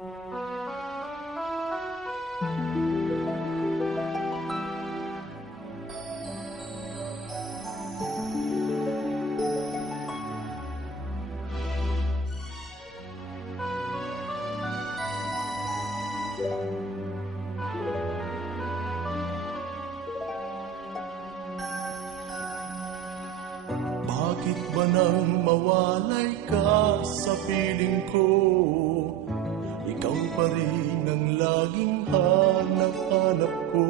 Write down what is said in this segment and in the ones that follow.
Bakit ba nang mawalay ka sa piling ko? Ikaw pa rin ang laging hanap-hanap ko.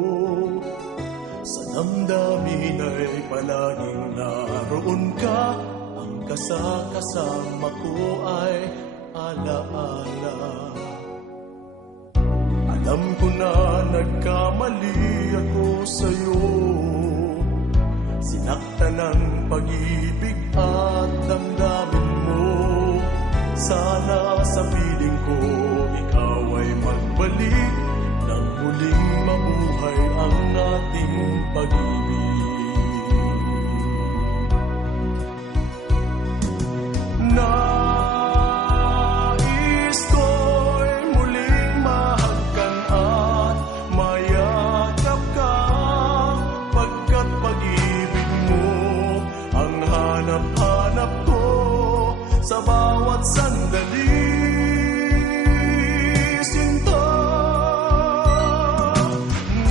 Sa damdamin ay palaging naroon ka. Ang kasama ko ay alaala. Alam ko na nagkamali ako sa'yo. Sinaktan ng pag-ibig at damdamin mo. Sana sa piling ko ikaw ay magbalik nang muling mabuhay ang ating pag-ibig. Nais ko'y muling mahagkan at mayakap ka, pagkat pag-ibig mo ang hanap-hanap ko sa bawat sandali. Sinta,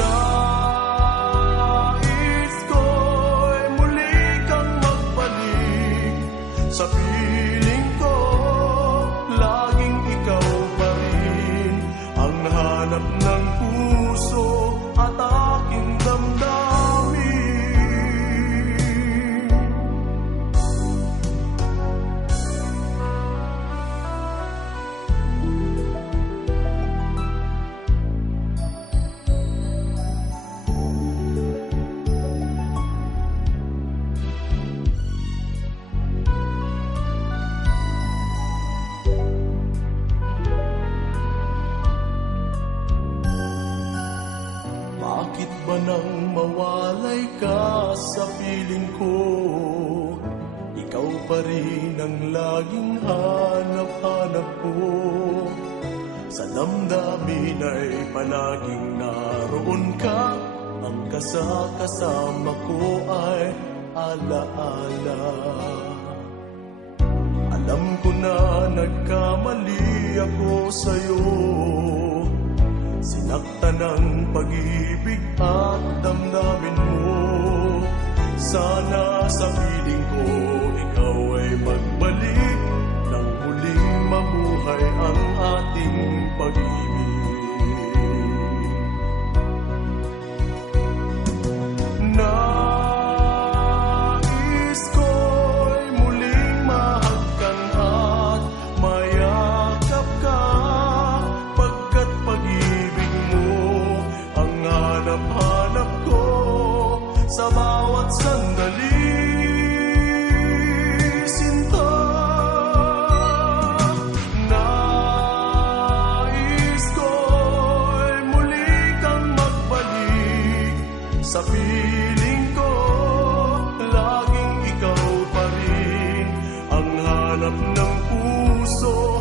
nais ko'y muli kang magbalik sa piling ko. Laging ikaw pa rin ang hanap ng puso at aking damdamin. Bakit ba nang mawalay ka sa piling ko? Ikaw pa rin ang laging hanap-hanap ko. Sa damdamin ay palaging naroon ka. Ang kasama ko ay alaala. Alam ko na nagkamali ako sa'yo. Sinaktan ng pag-ibig at damdamin mo. Sana sa piling ko ikaw ay magbalik nang muling mamuhay ang ating pag-ibig. Nais ko'y muling mahagkan at mayakap ka, pagkat pag-ibig mo ang hanap-hanap ko sa bawat sandali. Sinta, nais ko'y muli kang magbalik sa piling ko. Laging ikaw pa rin ang hanap ng puso